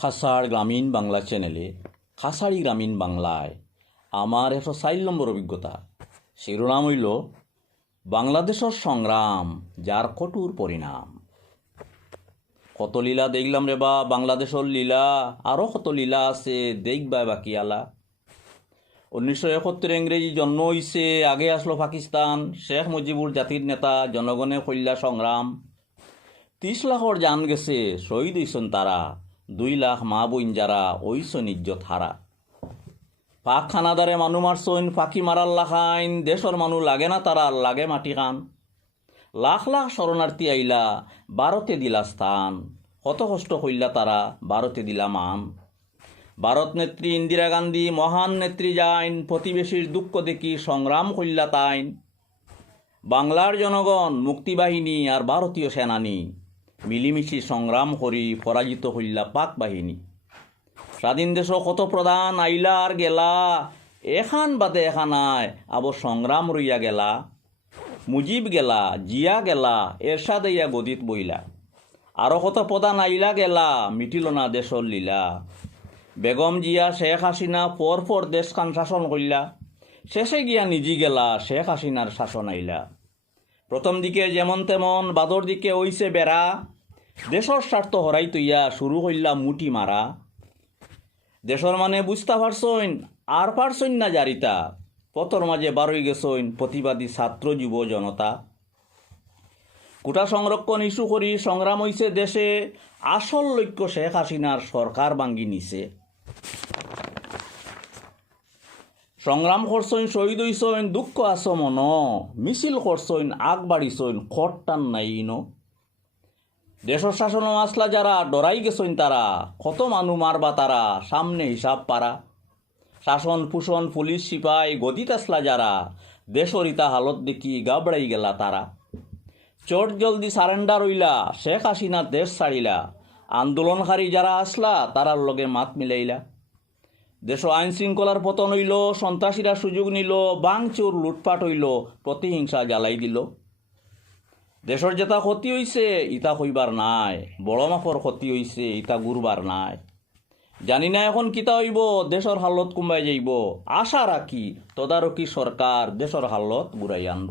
খাসাড় গ্রামীণ বাংলা চ্যানেলে খাসাড়ি গ্রামীণ বাংলায় আমার 104 নম্বর অভিজ্ঞতা। শিরোনাম হইল বাংলাদেশের সংগ্রাম যার কঠোর পরিণাম। কত লীলা দেখলাম রে বা বাংলাদেশের লীলা, আরও কত লীলা আছে দেখবা বাকি আলা। 1971 ইংরেজি জন্ম হইছে, আগে আসলো পাকিস্তান। শেখ মুজিবুর জাতির নেতা, জনগণে কল্যা সংগ্রাম। 30 লাখর জান গেছে, শহীদ হইছেন তারা। 2 লাখ মা বোন যারা ওইসন ইজ্জত হারা। পাক খানাদারে মানু মারছইন, ফাঁকি মারার লাখাইন। দেশর মানু লাগে না তারা, লাগে মাটি খান। লাখ লাখ শরণার্থী আইলা, ভারতে দিলা স্থান। কত কষ্ট কইলা তারা, ভারতে দিলা মান। ভারত নেত্রী ইন্দিরা গান্ধী মহান নেত্রী যাইন, প্রতিবেশীর দুঃখ দেখি সংগ্রাম কইলা তাইন। বাংলার জনগণ, মুক্তিবাহিনী আর ভারতীয় সেনানী মিলিমিশি সংগ্রাম করি পরাজিত হইলা পাক বাহিনী। স্বাধীন দেশ কত প্রধান আইলা আর গেলা, এখান বাদে এখানায় আবার সংগ্রাম রইয়া গেলা। মুজিব গেলা, জিয়া গেলা, এরশাদ ইয়া গদিত বইলা। আরও কত প্রধান আইলা গেলা, মিটিল না দেশর লীলা। বেগম জিয়া শেখ হাসিনা পর দেশখান শাসন করিলা। শেষে গিয়া নিজি গেলা, শেখ হাসিনার শাসন আইলা। প্রথম দিকে যেমন তেমন, বাদর দিকে ওইছে বেড়া। দেশর স্বার্থ হরাই তৈয়া শুরু হইলা মুটি মারা। দেশর মানে বুঝতে পারছইন, আর পারছইন না জারিতা। পথর মাঝে বারই গেছইন প্রতিবাদী ছাত্র যুব জনতা। কোটা সংরক্ষণ ইস্যু করি সংগ্রাম হইছে দেশে, আসল লক্ষ্য শেখ হাসিনার সরকার ভাঙ্গি নিছে। সংগ্রাম করছইন, শহীদ হইছইন, দুঃখ আছো মন। মিছিল করছইন, আগ বাড়িছইন, খটটান নাই ন। দেশর শাসন আসলা যারা, ডরাই গেছইন তারা। কত মানু মারবা তারা, সামনে হিসাব পারা। শাসন পুষণ পুলিশ সিপাই গদিত আসলা যারা, দেশর ইতা হালত দেখি গাবড়াই গেলা তারা। চট জলদি সারেন্ডার হইলা, শেখ হাসিনা দেশ ছাড়িলা। আন্দোলনকারী যারা আসলা, তারার লগে মাত মিলাইলা। দেশ আইন শৃঙ্খলার পতন হইল, সন্ত্রাসীরা সুযোগ নিল। বাংচুর লুটপাট হইল, প্রতিহিংসা জ্বালাই দিল। দেশর যেটা ক্ষতি হইছে ইতা হইবার নাই, বড় মাপর ক্ষতি হইছে ইতা গুরবার নাই। জানি না এখন কিতা হইব, দেশর হালত কুম্বাই যাইব। আশা রাখি তদারকি সরকার দেশর হালত ঘুরাই আনব।